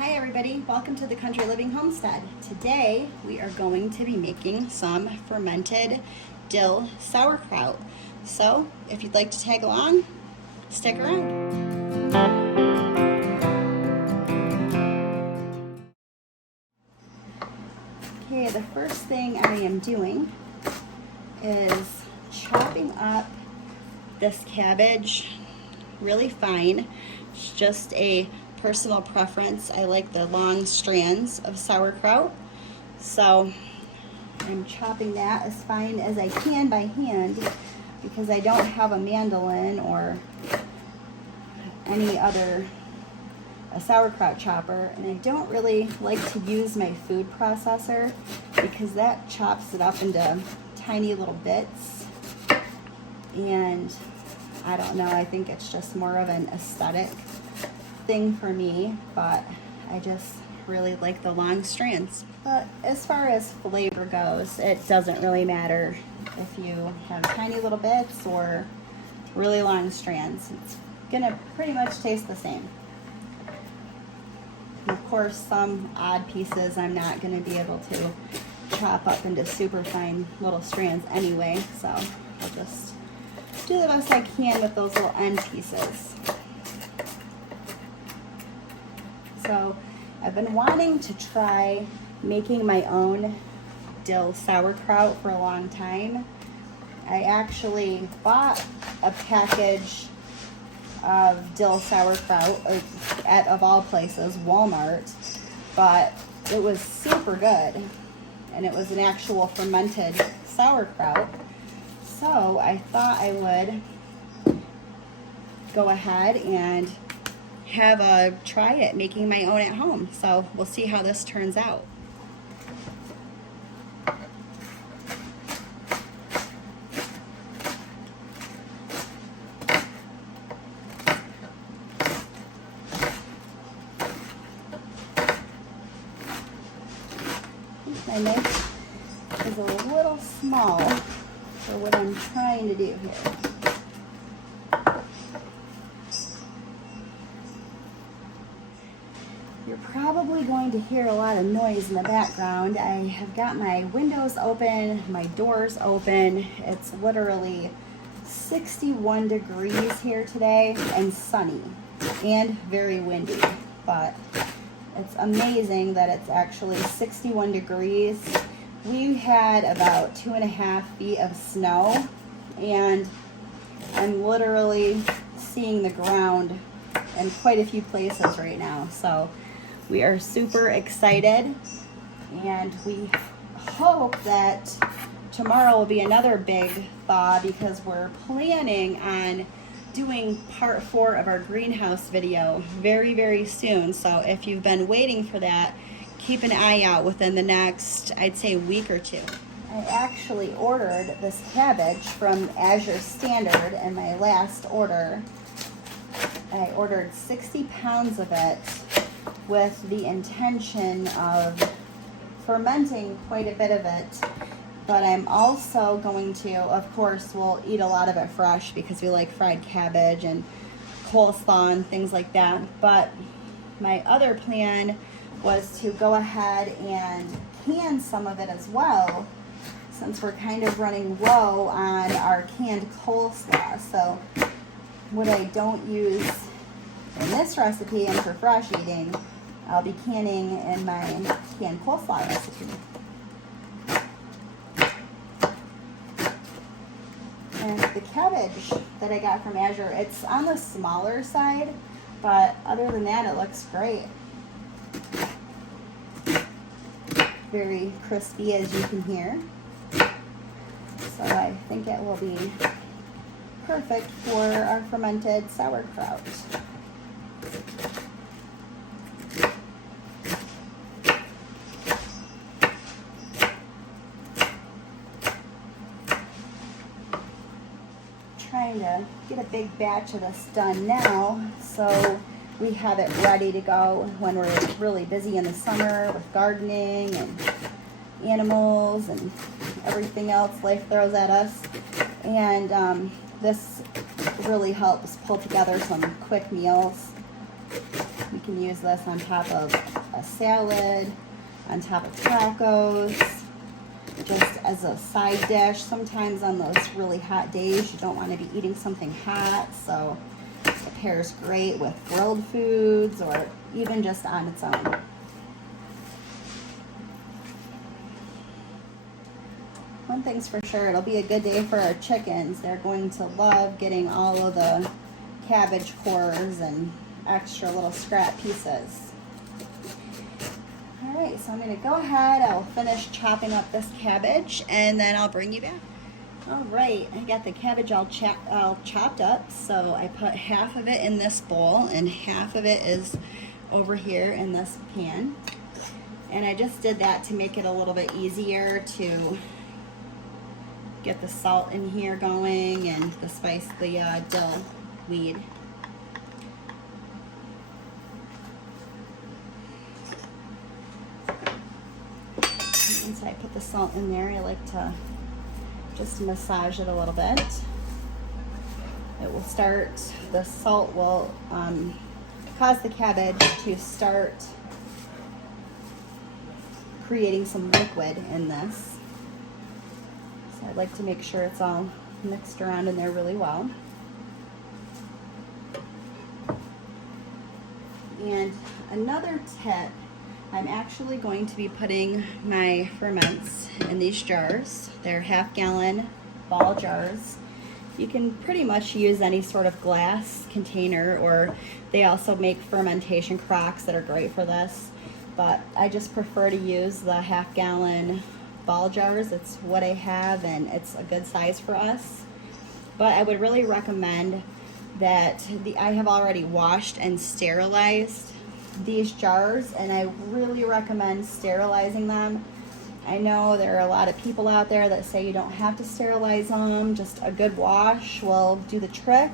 Hi everybody, welcome to the Country Living Homestead. Today we are going to be making some fermented dill sauerkraut. So if you'd like to tag along, stick around. Okay, the first thing I am doing is chopping up this cabbage really fine. It's just a personal preference. I like the long strands of sauerkraut, so I'm chopping that as fine as I can by hand because I don't have a mandolin or any other sauerkraut chopper, and I don't really like to use my food processor because that chops it up into tiny little bits, and I don't know, I think it's just more of an aesthetic thing for me, but I just really like the long strands. But as far as flavor goes, it doesn't really matter if you have tiny little bits or really long strands. It's gonna pretty much taste the same. And of course, some odd pieces I'm not gonna be able to chop up into super fine little strands anyway, so I'll just do the best I can with those little end pieces. So I've been wanting to try making my own dill sauerkraut for a long time. I actually bought a package of dill sauerkraut at, of all places, Walmart, but it was super good, and it was an actual fermented sauerkraut. So I thought I would go ahead and have a try at making my own at home. So we'll see how this turns out. My knife is a little small for what I'm trying to do here. You're probably going to hear a lot of noise in the background. I have got my windows open, my doors open. It's literally 61 degrees here today and sunny and very windy, but it's amazing that it's actually 61 degrees. We had about 2.5 feet of snow, and I'm literally seeing the ground in quite a few places right now. So we are super excited, and we hope that tomorrow will be another big thaw because we're planning on doing part 4 of our greenhouse video very, very soon. So if you've been waiting for that, keep an eye out within the next, I'd say, week or two. I actually ordered this cabbage from Azure Standard in my last order. I ordered 60 pounds of it with the intention of fermenting quite a bit of it, but I'm also going to, of course, we'll eat a lot of it fresh because we like fried cabbage and coleslaw and things like that, but my other plan was to go ahead and can some of it as well, since we're kind of running low on our canned coleslaw. So what I don't use in this recipe and for fresh eating, I'll be canning in my canned coleslaw recipe. And the cabbage that I got from Azure, it's on the smaller side, but other than that, it looks great. Very crispy, as you can hear. So I think it will be perfect for our fermented sauerkraut. Trying to get a big batch of this done now so we have it ready to go when we're really busy in the summer with gardening and animals and everything else life throws at us. And this really helps pull together some quick meals. We can use this on top of a salad, on top of tacos, just as a side dish. Sometimes on those really hot days, you don't want to be eating something hot, so it pairs great with grilled foods or even just on its own. One thing's for sure, it'll be a good day for our chickens. They're going to love getting all of the cabbage cores and extra little scrap pieces. All right, so I'm going to go ahead, I'll finish chopping up this cabbage and then I'll bring you back. All right, I got the cabbage all chopped up, so I put half of it in this bowl and half of it is over here in this pan. And I just did that to make it a little bit easier to get the salt in here going and the spice, the dill weed. Once I put the salt in there, I like to just massage it a little bit. It will start, the salt will cause the cabbage to start creating some liquid in this. So I'd like to make sure it's all mixed around in there really well. And another tip, I'm actually going to be putting my ferments in these jars. They're half-gallon ball jars. You can pretty much use any sort of glass container, or they also make fermentation crocks that are great for this. But I just prefer to use the half-gallon ball jars. It's what I have and it's a good size for us. But I would really recommend that I have already washed and sterilized these jars, and I really recommend sterilizing them. I know there are a lot of people out there that say you don't have to sterilize them, just a good wash will do the trick.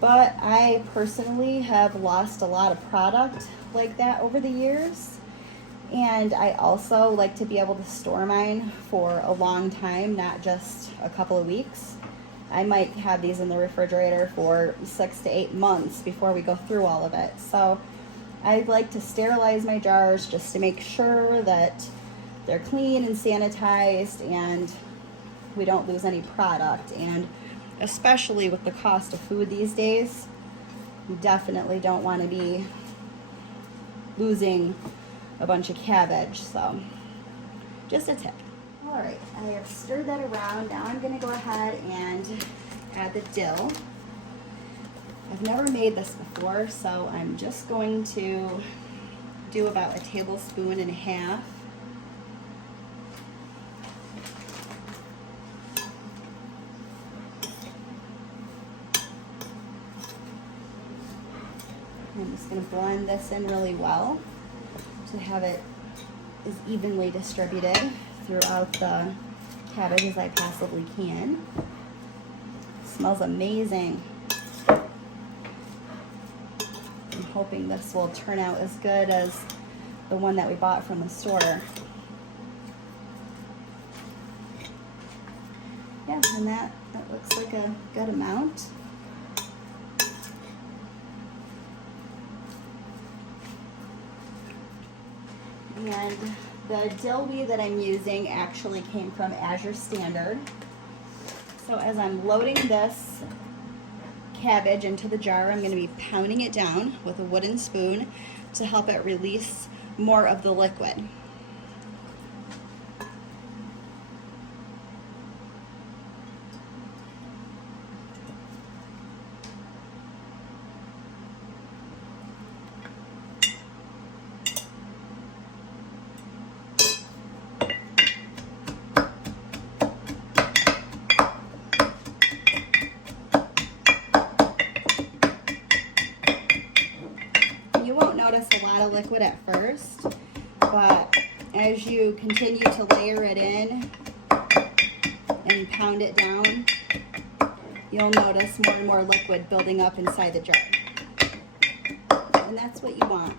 But I personally have lost a lot of product like that over the years, and I also like to be able to store mine for a long time, not just a couple of weeks. I might have these in the refrigerator for 6 to 8 months before we go through all of it. So I'd like to sterilize my jars just to make sure that they're clean and sanitized and we don't lose any product. And especially with the cost of food these days, you definitely don't want to be losing a bunch of cabbage. So just a tip. All right, I have stirred that around. Now I'm going to go ahead and add the dill. I've never made this before, so I'm just going to do about 1.5 tablespoons. I'm just going to blend this in really well to have it as evenly distributed throughout the cabbage as I possibly can. It smells amazing. I'm hoping this will turn out as good as the one that we bought from the store. Yeah, and that looks like a good amount. And the dill weed that I'm using actually came from Azure Standard. So as I'm loading this cabbage into the jar, I'm going to be pounding it down with a wooden spoon to help it release more of the liquid. You won't notice a lot of liquid at first, but as you continue to layer it in and pound it down, you'll notice more and more liquid building up inside the jar. And that's what you want.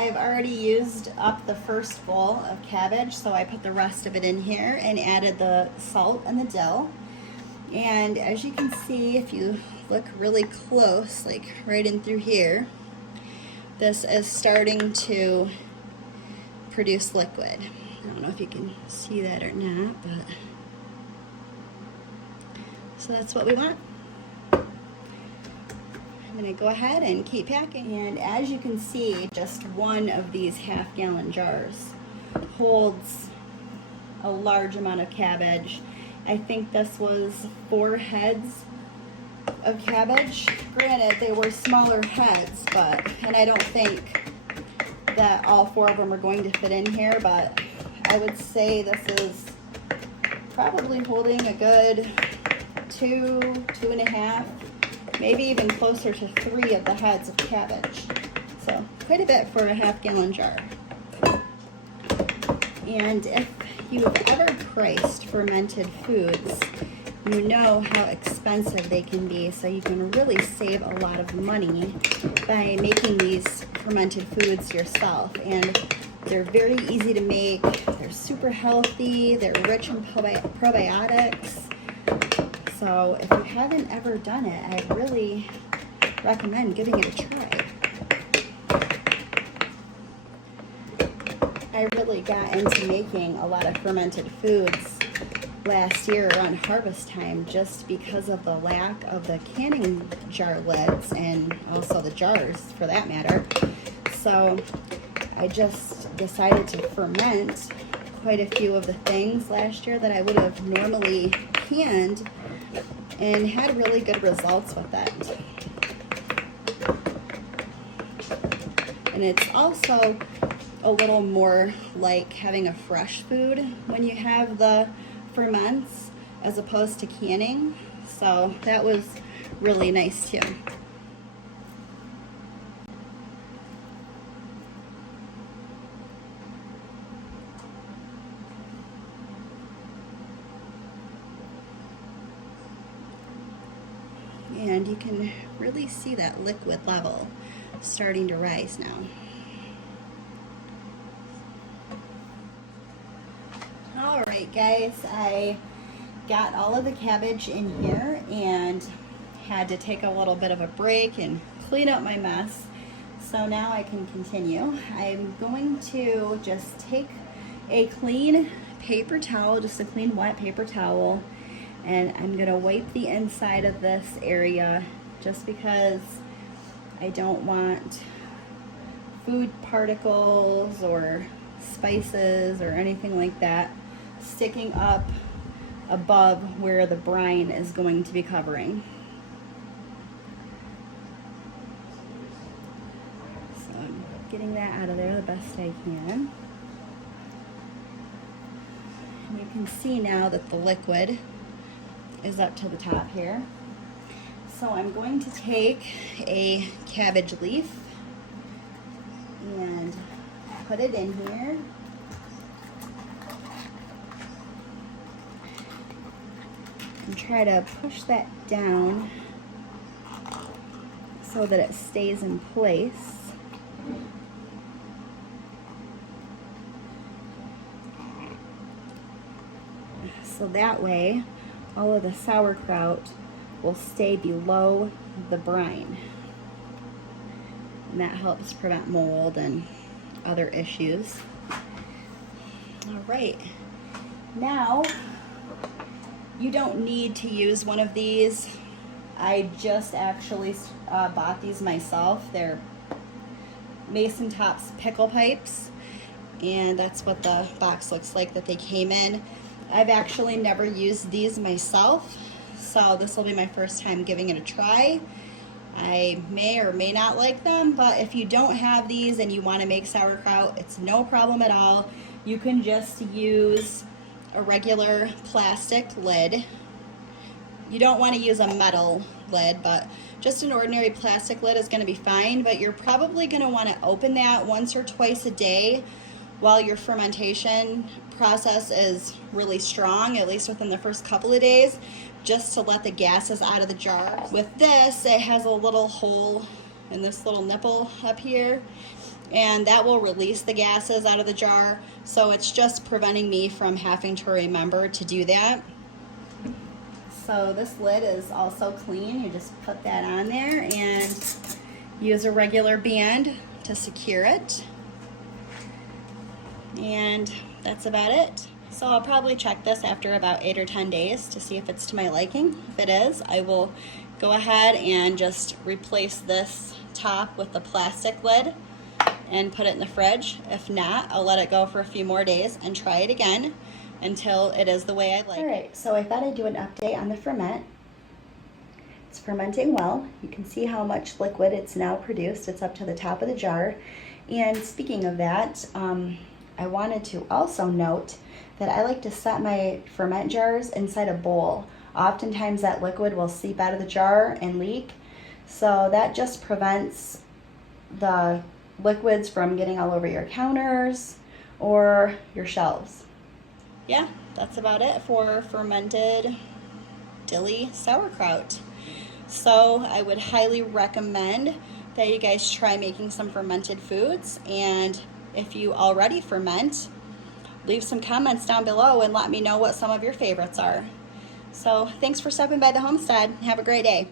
I've already used up the first bowl of cabbage, so I put the rest of it in here and added the salt and the dill. And as you can see, if you look really close, like right in through here, this is starting to produce liquid. I don't know if you can see that or not, but so that's what we want. I'm gonna go ahead and keep packing. And as you can see, just one of these half-gallon jars holds a large amount of cabbage. I think this was 4 heads of cabbage. Granted, they were smaller heads, and I don't think that all 4 of them are going to fit in here, but I would say this is probably holding a good 2, 2.5, maybe even closer to 3 of the heads of cabbage. So quite a bit for a half-gallon jar. And if you've ever priced fermented foods, you know how expensive they can be, so you can really save a lot of money by making these fermented foods yourself. And they're very easy to make, they're super healthy, they're rich in probiotics. So if you haven't ever done it, I really recommend giving it a try. I really got into making a lot of fermented foods last year around harvest time just because of the lack of the canning jar lids and also the jars for that matter. So I just decided to ferment quite a few of the things last year that I would have normally canned and had really good results with it. And it's also a little more like having a fresh food when you have the ferments as opposed to canning. So that was really nice too. And you can really see that liquid level starting to rise now. All right, guys, I got all of the cabbage in here and had to take a little bit of a break and clean up my mess. So now I can continue. I'm going to just take a clean paper towel, just a clean wet paper towel, and I'm gonna wipe the inside of this area just because I don't want food particles or spices or anything like that sticking up above where the brine is going to be covering. So I'm getting that out of there the best I can. And you can see now that the liquid is up to the top here. So I'm going to take a cabbage leaf and put it in here. And try to push that down so that it stays in place. So that way all of the sauerkraut will stay below the brine. And that helps prevent mold and other issues. All right, now you don't need to use one of these. I just actually bought these myself. They're Mason Tops pickle pipes, and that's what the box looks like that they came in. I've actually never used these myself, so this will be my first time giving it a try. I may or may not like them, but if you don't have these and you want to make sauerkraut, it's no problem at all. You can just use a regular plastic lid. You don't want to use a metal lid, but just an ordinary plastic lid is going to be fine, but you're probably going to want to open that once or twice a day while your fermentation process is really strong, at least within the first couple of days, just to let the gases out of the jar. With this, it has a little hole in this little nipple up here, and that will release the gases out of the jar. So it's just preventing me from having to remember to do that. So this lid is also clean. You just put that on there and use a regular band to secure it. And that's about it. So I'll probably check this after about 8 or 10 days to see if it's to my liking. If it is, I will go ahead and just replace this top with the plastic lid and put it in the fridge. If not, I'll let it go for a few more days and try it again until it is the way I like it. All right, so I thought I'd do an update on the ferment. It's fermenting well. You can see how much liquid it's now produced. It's up to the top of the jar. And speaking of that, I wanted to also note that I like to set my ferment jars inside a bowl. Oftentimes that liquid will seep out of the jar and leak. So that just prevents the liquids from getting all over your counters or your shelves. Yeah, that's about it for fermented dilly sauerkraut. So I would highly recommend that you guys try making some fermented foods, and if you already ferment, leave some comments down below and let me know what some of your favorites are. So thanks for stopping by the homestead. Have a great day.